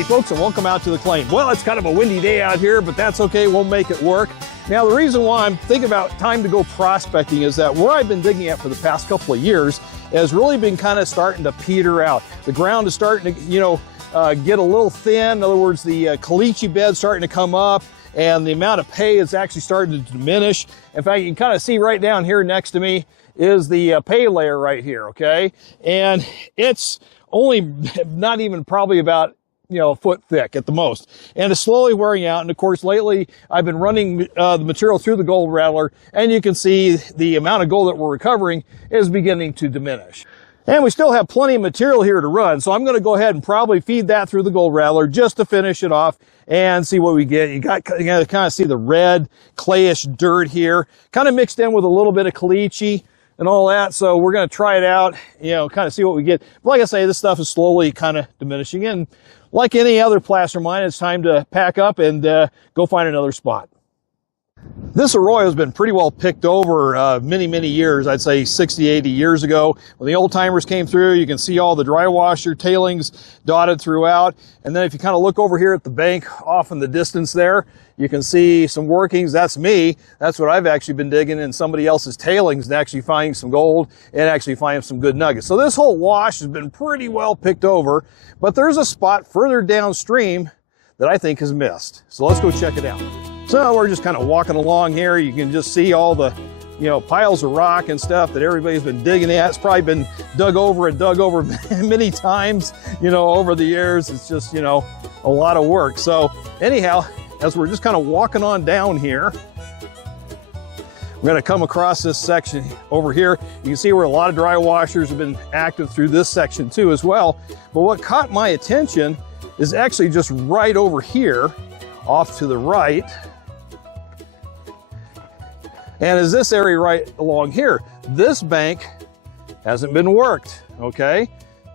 Howdy folks, and welcome out to the claim. Well, it's kind of a windy day out here, but that's okay, we'll make it work. Now, the reason why I'm thinking about time to go prospecting is that where I've been digging at for the past couple of years has really been kind of starting to peter out. The ground is starting to, get a little thin. In other words, the caliche bed's starting to come up, and the amount of pay is actually starting to diminish. In fact, you can kind of see right down here next to me is the pay layer right here, okay? And it's only not even probably about a foot thick at the most, and it's slowly wearing out. And of course, lately I've been running the material through the gold rattler, and you can see the amount of gold that we're recovering is beginning to diminish. And we still have plenty of material here to run, so I'm going to go ahead and probably feed that through the gold rattler just to finish it off and see what we get. You got to kind of see the red clayish dirt here, kind of mixed in with a little bit of caliche and all that. So we're going to try it out, kind of see what we get. But like I say, this stuff is slowly kind of diminishing, and like any other placer mine, it's time to pack up and go find another spot. This arroyo has been pretty well picked over many, many years. I'd say 60, 80 years ago. When the old timers came through, you can see all the dry washer tailings dotted throughout. And then if you kind of look over here at the bank off in the distance there, you can see some workings. That's me. That's what I've actually been digging in somebody else's tailings and actually finding some gold and actually finding some good nuggets. So this whole wash has been pretty well picked over, but there's a spot further downstream that I think is missed. So let's go check it out. So we're just kind of walking along here. You can just see all the, piles of rock and stuff that everybody's been digging at. It's probably been dug over many times, over the years. It's just, a lot of work. So anyhow, as we're just kind of walking on down here, we're going to come across this section over here. You can see where a lot of dry washers have been active through this section too as well. But what caught my attention is actually just right over here, off to the right. And is this area right along here. This bank hasn't been worked, okay?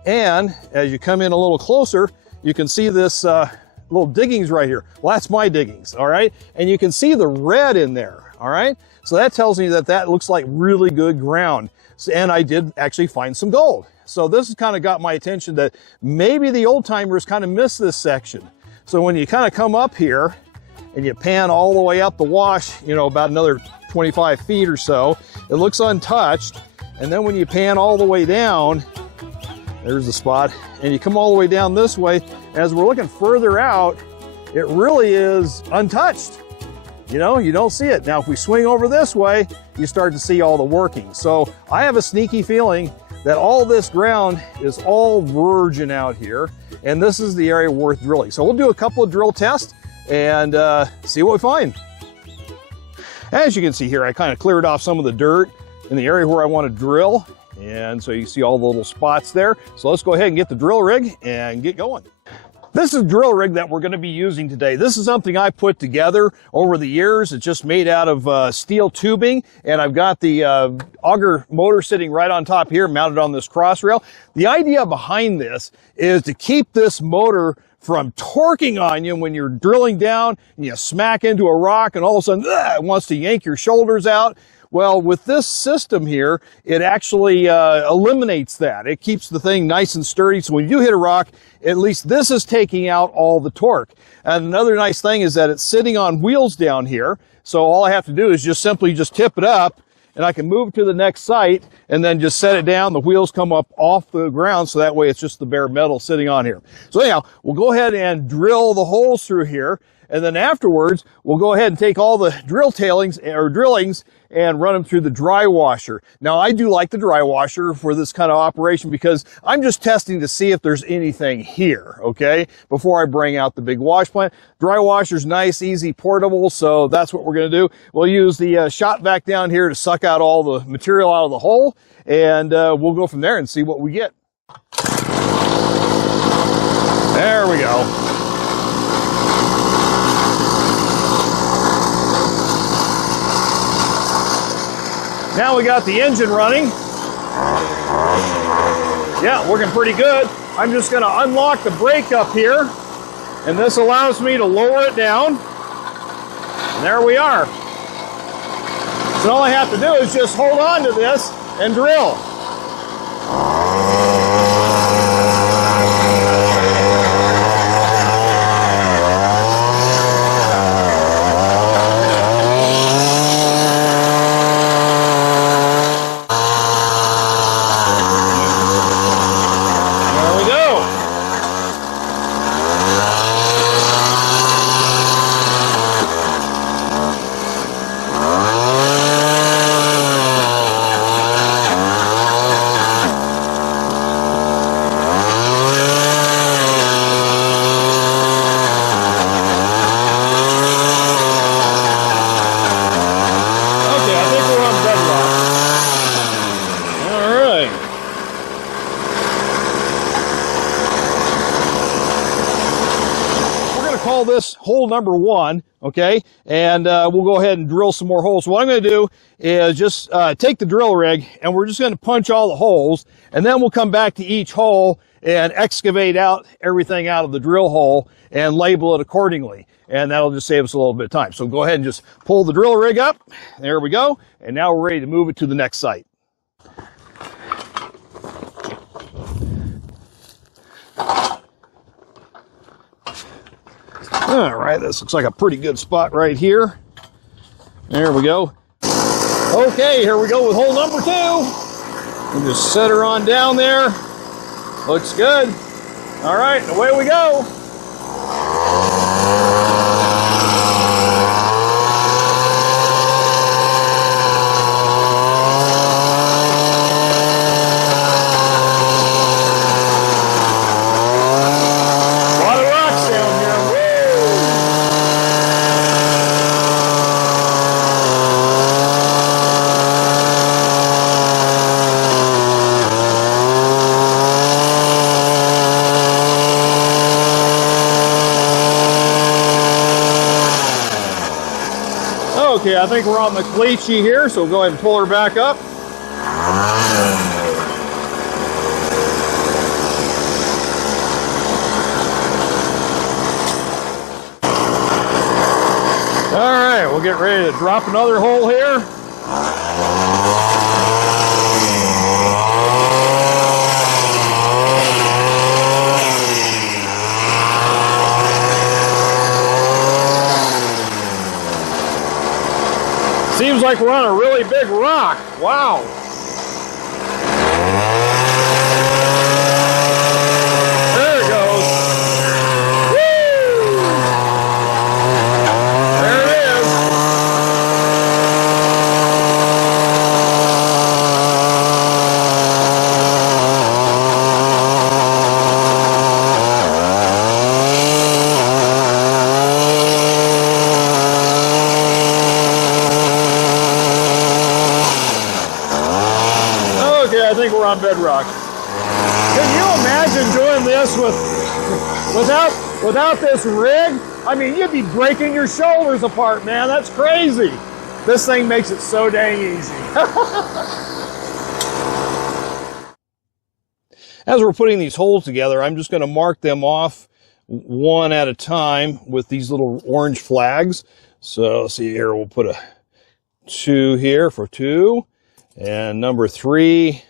And as you come in a little closer, you can see this little diggings right here. Well, that's my diggings, all right? And you can see the red in there, all right? So that tells me that that looks like really good ground. And I did actually find some gold. So this has kind of got my attention that maybe the old timers kind of missed this section. So when you kind of come up here and you pan all the way up the wash, about another 25 feet or so, it looks untouched. And then when you pan all the way down, there's the spot, and you come all the way down this way. As we're looking further out, it really is untouched. You don't see it. Now, if we swing over this way, you start to see all the workings. So I have a sneaky feeling that all this ground is all virgin out here, and this is the area worth drilling. So we'll do a couple of drill tests and see what we find. As you can see here, I kind of cleared off some of the dirt in the area where I want to drill. And so you see all the little spots there. So let's go ahead and get the drill rig and get going. This is the drill rig that we're going to be using today. This is something I put together over the years. It's just made out of steel tubing, and I've got the auger motor sitting right on top here, mounted on this cross rail. The idea behind this is to keep this motor from torquing on you when you're drilling down and you smack into a rock and all of a sudden it wants to yank your shoulders out. Well, with this system here, it actually eliminates that. It keeps the thing nice and sturdy, so when you do hit a rock, at least this is taking out all the torque. And another nice thing is that it's sitting on wheels down here, so all I have to do is just simply tip it up, and I can move to the next site and then just set it down. The wheels come up off the ground, so that way it's just the bare metal sitting on here. So anyhow, we'll go ahead and drill the holes through here, and then afterwards, we'll go ahead and take all the drill tailings or drillings and run them through the dry washer. Now, I do like the dry washer for this kind of operation because I'm just testing to see if there's anything here, okay, before I bring out the big wash plant. Dry washer's nice, easy, portable, so that's what we're going to do. We'll use the shot vac down here to suck out all the material out of the hole, and we'll go from there and see what we get. There we go. Now we got the engine running. Yeah, working pretty good. I'm just going to unlock the brake up here, and this allows me to lower it down. And there we are. So all I have to do is just hold on to this and drill. number 1, okay? And we'll go ahead and drill some more holes. So what I'm going to do is just take the drill rig, and we're just going to punch all the holes, and then we'll come back to each hole and excavate out everything out of the drill hole and label it accordingly. And that'll just save us a little bit of time. So go ahead and just pull the drill rig up. There we go. And now we're ready to move it to the next site. All right, this looks like a pretty good spot right here. There we go. Okay, here we go with hole number 2. We'll just set her on down there. Looks good. All right, away we go. Okay, I think we're on the caliche here, so we'll go ahead and pull her back up. All right, we'll get ready to drop another hole here. Seems like we're on a really big rock. Wow. There it goes. Woo! There it is. I think we're on bedrock. Can you imagine doing this without this rig? I mean, you'd be breaking your shoulders apart, man. That's crazy. This thing makes it so dang easy. As we're putting these holes together, I'm just going to mark them off one at a time with these little orange flags. So let's see here, we'll put a 2 here for 2, and number 3,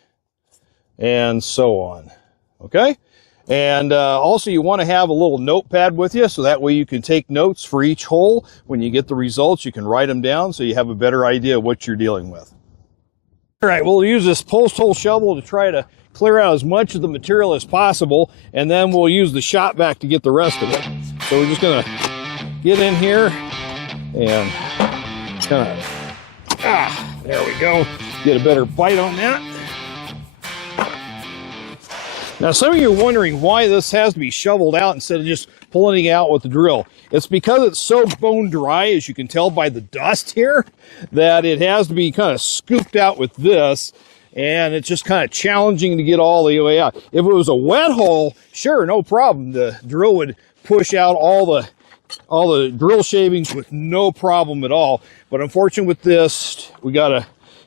and so on. Okay, and also you want to have a little notepad with you, so that way you can take notes for each hole. When you get the results, you can write them down so you have a better idea of what you're dealing with. All right, we'll use this post hole shovel to try to clear out as much of the material as possible, and then we'll use the shop vac to get the rest of it. So we're just gonna get in here and kind of, there we go, get a better bite on that. Now, some of you are wondering why this has to be shoveled out instead of just pulling it out with the drill. It's because it's so bone dry, as you can tell by the dust here, that it has to be kind of scooped out with this, and it's just kind of challenging to get all the way out. If it was a wet hole, sure, no problem. The drill would push out all the drill shavings with no problem at all. But unfortunately with this, we got to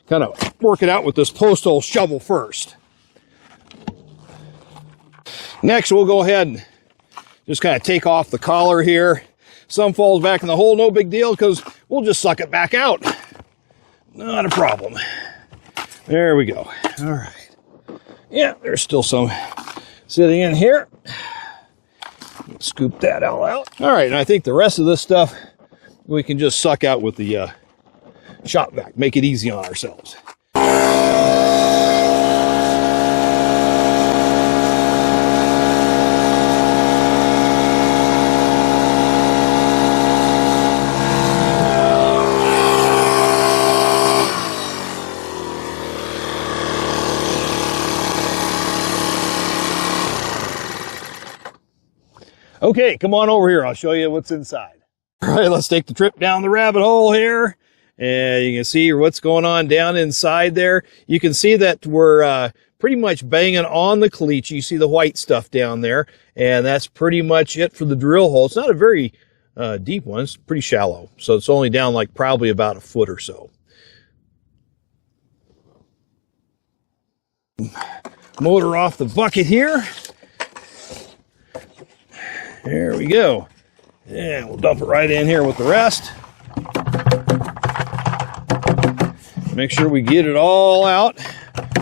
kind of work it out with this post hole shovel first. Next, we'll go ahead and just kind of take off the collar here. Some falls back in the hole, no big deal, because we'll just suck it back out. Not a problem. There we go. All right. Yeah, there's still some sitting in here. Scoop that all out. All right, and I think the rest of this stuff we can just suck out with the shop vac. Make it easy on ourselves. Okay, come on over here. I'll show you what's inside. All right, let's take the trip down the rabbit hole here. And you can see what's going on down inside there. You can see that we're pretty much banging on the caliche. You see the white stuff down there. And that's pretty much it for the drill hole. It's not a very deep one. It's pretty shallow, so it's only down like probably about a foot or so. Motor off the bucket here. There we go. And we'll dump it right in here with the rest. Make sure we get it all out.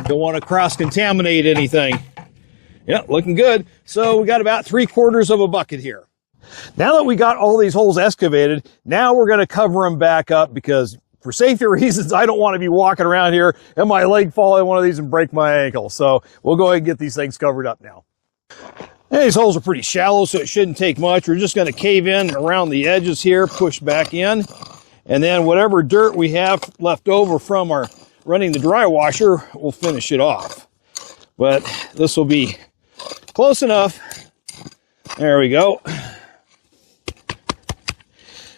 Don't want to cross-contaminate anything. Yeah, looking good. So we got about 3/4 of a bucket here. Now that we got all these holes excavated, now we're going to cover them back up, because for safety reasons, I don't want to be walking around here and my leg fall in one of these and break my ankle. So we'll go ahead and get these things covered up now. And these holes are pretty shallow, so it shouldn't take much. We're just going to cave in around the edges here, push back in, and then whatever dirt we have left over from our running the dry washer, we'll finish it off. But this will be close enough. There we go.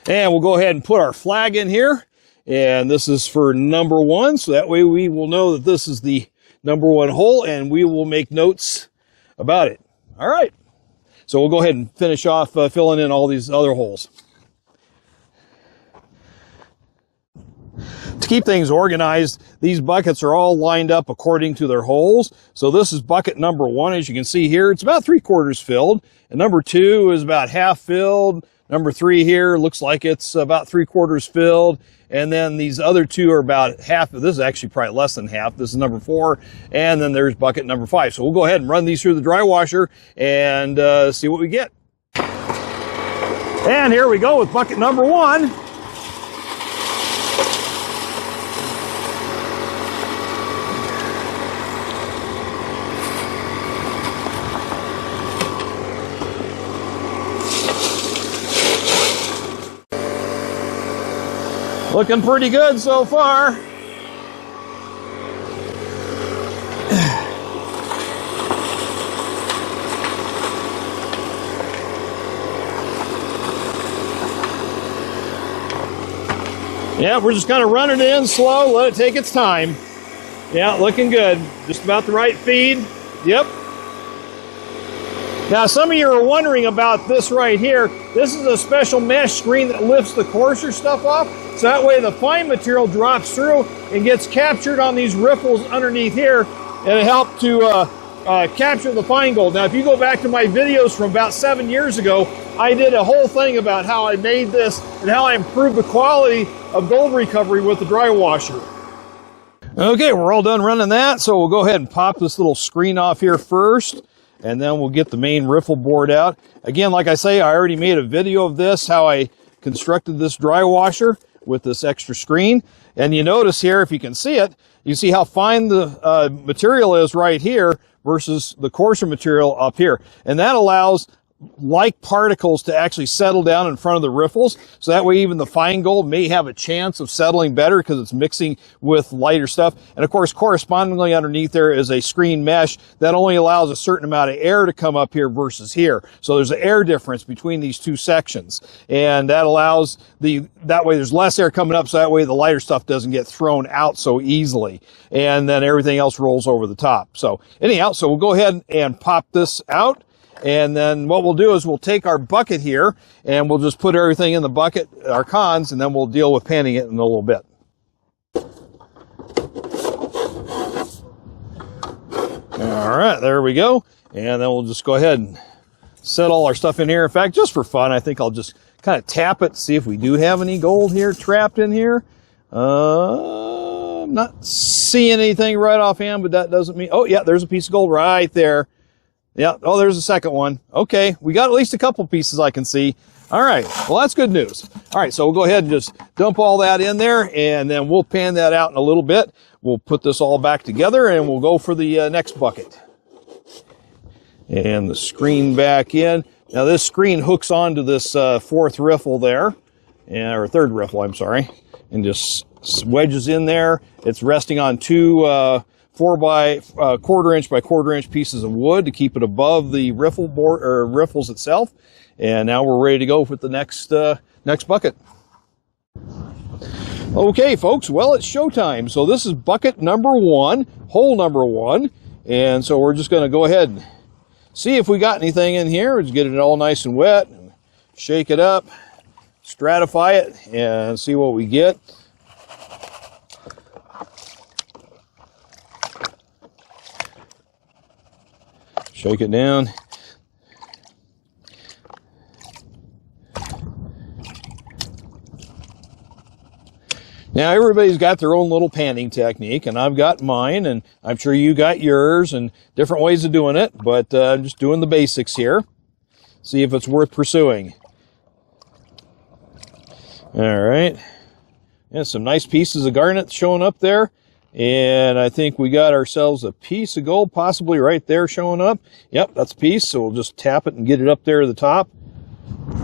And we'll go ahead and put our flag in here. And this is for number 1, so that way we will know that this is the number 1 hole, and we will make notes about it. All right. So we'll go ahead and finish off filling in all these other holes. To keep things organized, these buckets are all lined up according to their holes. So this is bucket number 1. As you can see here, it's about 3/4 filled. And number 2 is about half filled. Number 3 here looks like it's about 3/4 filled. And then these other 2 are about half. This is actually probably less than half. This is number 4. And then there's bucket number 5. So we'll go ahead and run these through the dry washer and see what we get. And here we go with bucket number 1. Looking pretty good so far. Yeah, we're just kind of running it in slow, let it take its time. Yeah, looking good. Just about the right feed. Yep. Now, some of you are wondering about this right here. This is a special mesh screen that lifts the coarser stuff off, so that way the fine material drops through and gets captured on these riffles underneath here, and it helps to capture the fine gold. Now, if you go back to my videos from about 7 years ago, I did a whole thing about how I made this and how I improved the quality of gold recovery with the dry washer. Okay, we're all done running that, so we'll go ahead and pop this little screen off here first, and then we'll get the main riffle board out. Again, like I say, I already made a video of this, how I constructed this dry washer with this extra screen. And you notice here, if you can see it, you see how fine the material is right here versus the coarser material up here. And that allows like particles to actually settle down in front of the riffles, so that way even the fine gold may have a chance of settling better because it's mixing with lighter stuff. And of course, correspondingly underneath there is a screen mesh that only allows a certain amount of air to come up here versus here. So there's an air difference between these two sections, and that allows that way there's less air coming up, so that way the lighter stuff doesn't get thrown out so easily, and then everything else rolls over the top. So anyhow, so we'll go ahead and pop this out. And then what we'll do is we'll take our bucket here and we'll just put everything in the bucket, our cons, and then we'll deal with panning it in a little bit. All right, there we go. And then we'll just go ahead and set all our stuff in here. In fact, just for fun, I think I'll just kind of tap it, see if we do have any gold here trapped in here. I'm not seeing anything right offhand, but that doesn't mean, oh yeah, there's a piece of gold right there. Yeah, oh, there's a second one. Okay, we got at least a couple pieces I can see. All right, well, that's good news. All right, so we'll go ahead and just dump all that in there, and then we'll pan that out in a little bit. We'll put this all back together, and we'll go for the next bucket. And the screen back in. Now, this screen hooks onto this fourth riffle there, or third riffle, I'm sorry, and just wedges in there. It's resting on two 4 by 1/4 inch by 1/4 inch pieces of wood to keep it above the riffle board or riffles itself. And now we're ready to go with the next bucket. Okay, folks, well, it's showtime. So this is bucket number 1, hole number 1. And so we're just going to go ahead and see if we got anything in here. Just get it all nice and wet and shake it up. stratify it and see what we get. Shake it down. Now everybody's got their own little panning technique, and I've got mine, and I'm sure you got yours, and different ways of doing it, but I'm just doing the basics here. See if it's worth pursuing. All right. And some nice pieces of garnet showing up there. And I think we got ourselves a piece of gold, possibly right there showing up. Yep, that's a piece, so we'll just tap it and get it up there to the top.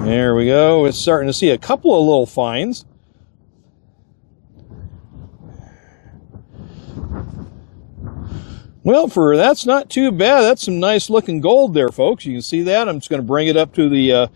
There we go. It's starting to see a couple of little finds. Well, that's not too bad. That's some nice looking gold there, folks. You can see that. I'm just going to bring it up to the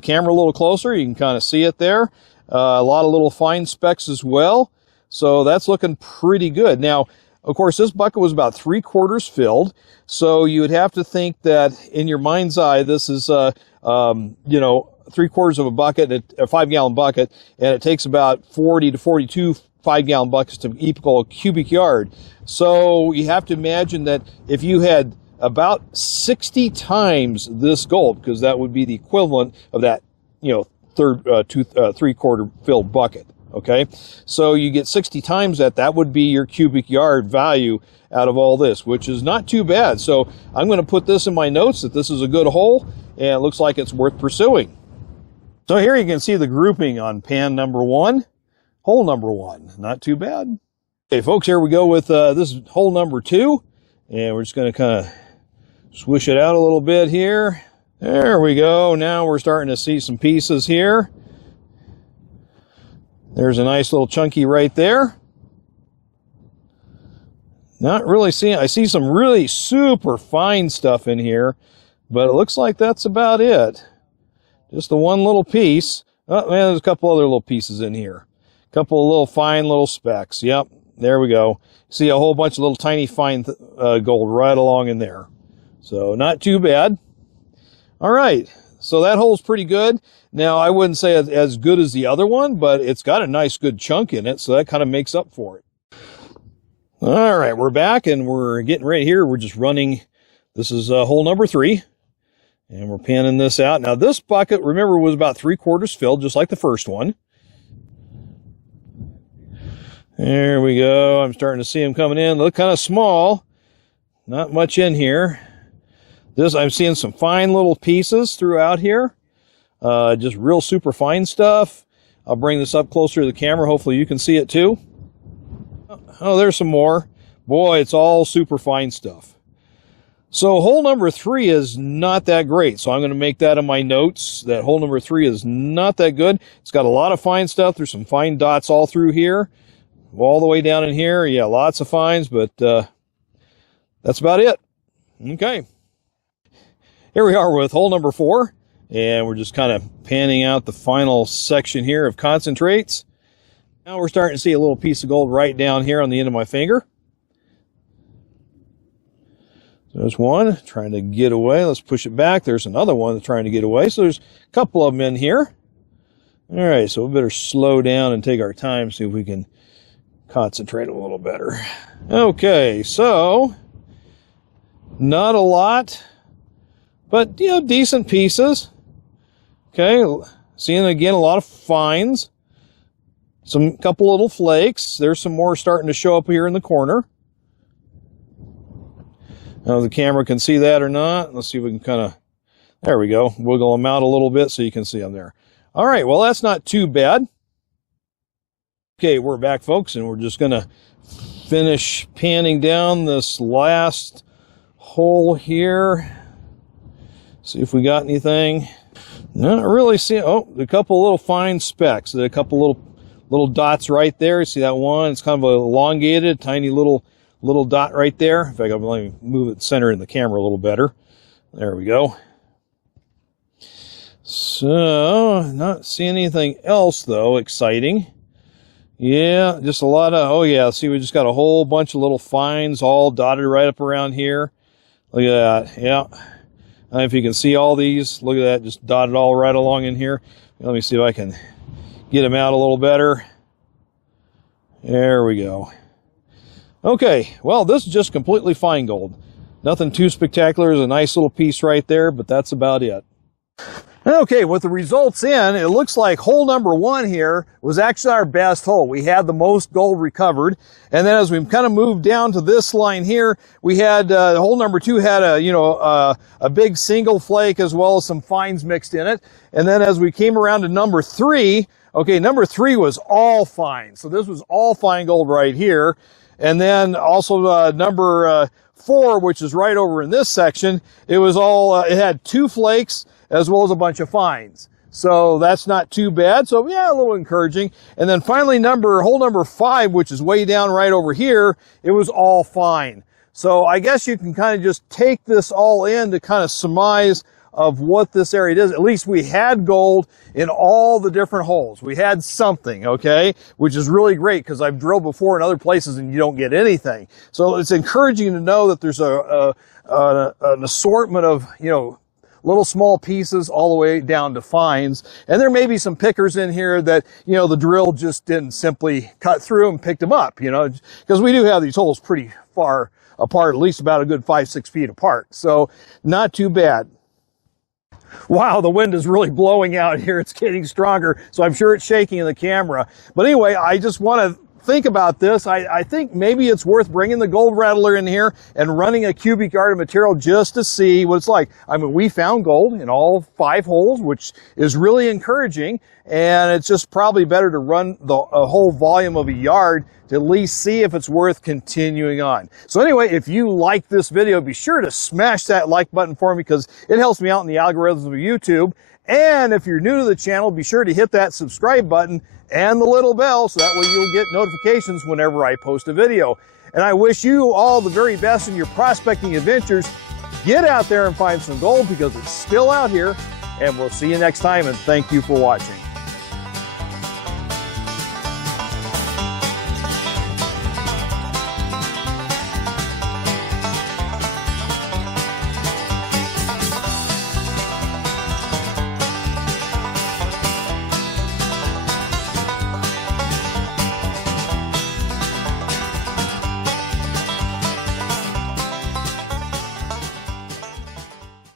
camera a little closer. You can kind of see it there. A lot of little fine specks as well. So that's looking pretty good. Now, of course, this bucket was about 3/4 filled. So you would have to think that in your mind's eye, this is, 3/4 of a bucket, a 5-gallon bucket, and it takes about 40 to 42 5-gallon buckets to equal a cubic yard. So you have to imagine that if you had about 60 times this gold, because that would be the equivalent of that, 3/4 filled bucket. Okay, so you get 60 times that would be your cubic yard value out of all this, which is not too bad. So I'm going to put this in my notes that this is a good hole, and it looks like it's worth pursuing. So here you can see the grouping on pan number 1, hole number 1. Not too bad. Okay, folks, here we go with this is hole number 2, and we're just going to kind of swish it out a little bit here. There we go. Now we're starting to see some pieces here. There's a nice little chunky right there. Not really seeing, I see some really super fine stuff in here, but it looks like that's about it. Just the one little piece. Oh, man, there's a couple other little pieces in here. A couple of little fine little specks. Yep, there we go. See a whole bunch of little tiny fine gold right along in there. So not too bad. All right, so that hole's pretty good. Now, I wouldn't say it's as good as the other one, but it's got a nice good chunk in it, so that kind of makes up for it. All right, we're back, and we're getting ready here. We're just running, this is hole number 3, and we're panning this out. Now, this bucket, remember, was about 3/4 filled, just like the first one. There we go. I'm starting to see them coming in. They look kind of small. Not much in here. This, I'm seeing some fine little pieces throughout here. Just real super fine stuff. I'll bring this up closer to the camera. Hopefully you can see it too. Oh, there's some more. Boy, it's all super fine stuff. So hole number 3 is not that great. So I'm going to make that in my notes, that hole number 3 is not that good. It's got a lot of fine stuff. There's some fine dots all through here. All the way down in here. Yeah, lots of fines, but that's about it. Okay. Here we are with hole number 4. And we're just kind of panning out the final section here of concentrates. Now we're starting to see a little piece of gold right down here on the end of my finger. There's one trying to get away. Let's push it back. There's another one that's trying to get away. So there's a couple of them in here. All right, so we better slow down and take our time, see if we can concentrate a little better. Okay, so not a lot, but decent pieces. Okay, seeing again a lot of fines, some couple little flakes. There's some more starting to show up here in the corner. I don't know if the camera can see that or not. Let's see if we can kind of, there we go, wiggle them out a little bit so you can see them there. All right, well, that's not too bad. Okay, we're back, folks, and we're just going to finish panning down this last hole here. See if we got anything. Not really seeing, oh, a couple little fine specks. A couple little dots right there. You see that one? It's kind of elongated, tiny little dot right there. In fact, let me move it center in the camera a little better. There we go. So, not seeing anything else, though, exciting. Yeah, just a lot of, oh yeah, see, we just got a whole bunch of little fines all dotted right up around here. Look at that, yeah. I don't know if you can see all these. Look at that, just dotted all right along in here. Let me see if I can get him out a little better. There we go. Okay, well, this is just completely fine gold. Nothing too spectacular. There's a nice little piece right there, but that's about it. Okay, with the results in, it looks like hole number 1 here was actually our best hole. We had the most gold recovered. And then as we kind of moved down to this line here, we had hole number 2 had a big single flake as well as some fines mixed in it. And then as we came around to number 3, okay, number 3 was all fine. So this was all fine gold right here. And then also number 4, which is right over in this section, it was all, it had 2 flakes as well as a bunch of fines. So that's not too bad. So yeah, a little encouraging. And then finally hole number 5, which is way down right over here, it was all fine. So I guess you can kind of just take this all in to kind of surmise of what this area is. At least we had gold in all the different holes. We had something, okay, which is really great because I've drilled before in other places and you don't get anything. So it's encouraging to know that there's an assortment of, little small pieces all the way down to fines. And there may be some pickers in here that, the drill just didn't simply cut through and pick them up, because we do have these holes pretty far apart, at least about a good 5-6 feet apart. So not too bad. Wow, the wind is really blowing out here. It's getting stronger, so I'm sure it's shaking in the camera. But anyway, I just want to think about this. I think maybe it's worth bringing the gold rattler in here and running a cubic yard of material just to see what it's like. I mean, we found gold in all 5 holes, which is really encouraging, and it's just probably better to run a whole volume of a yard to at least see if it's worth continuing on. So anyway, if you like this video, be sure to smash that like button for me because it helps me out in the algorithms of YouTube. And if you're new to the channel, be sure to hit that subscribe button and the little bell so that way you'll get notifications whenever I post a video. And I wish you all the very best in your prospecting adventures. Get out there and find some gold because it's still out here. And we'll see you next time, and thank you for watching.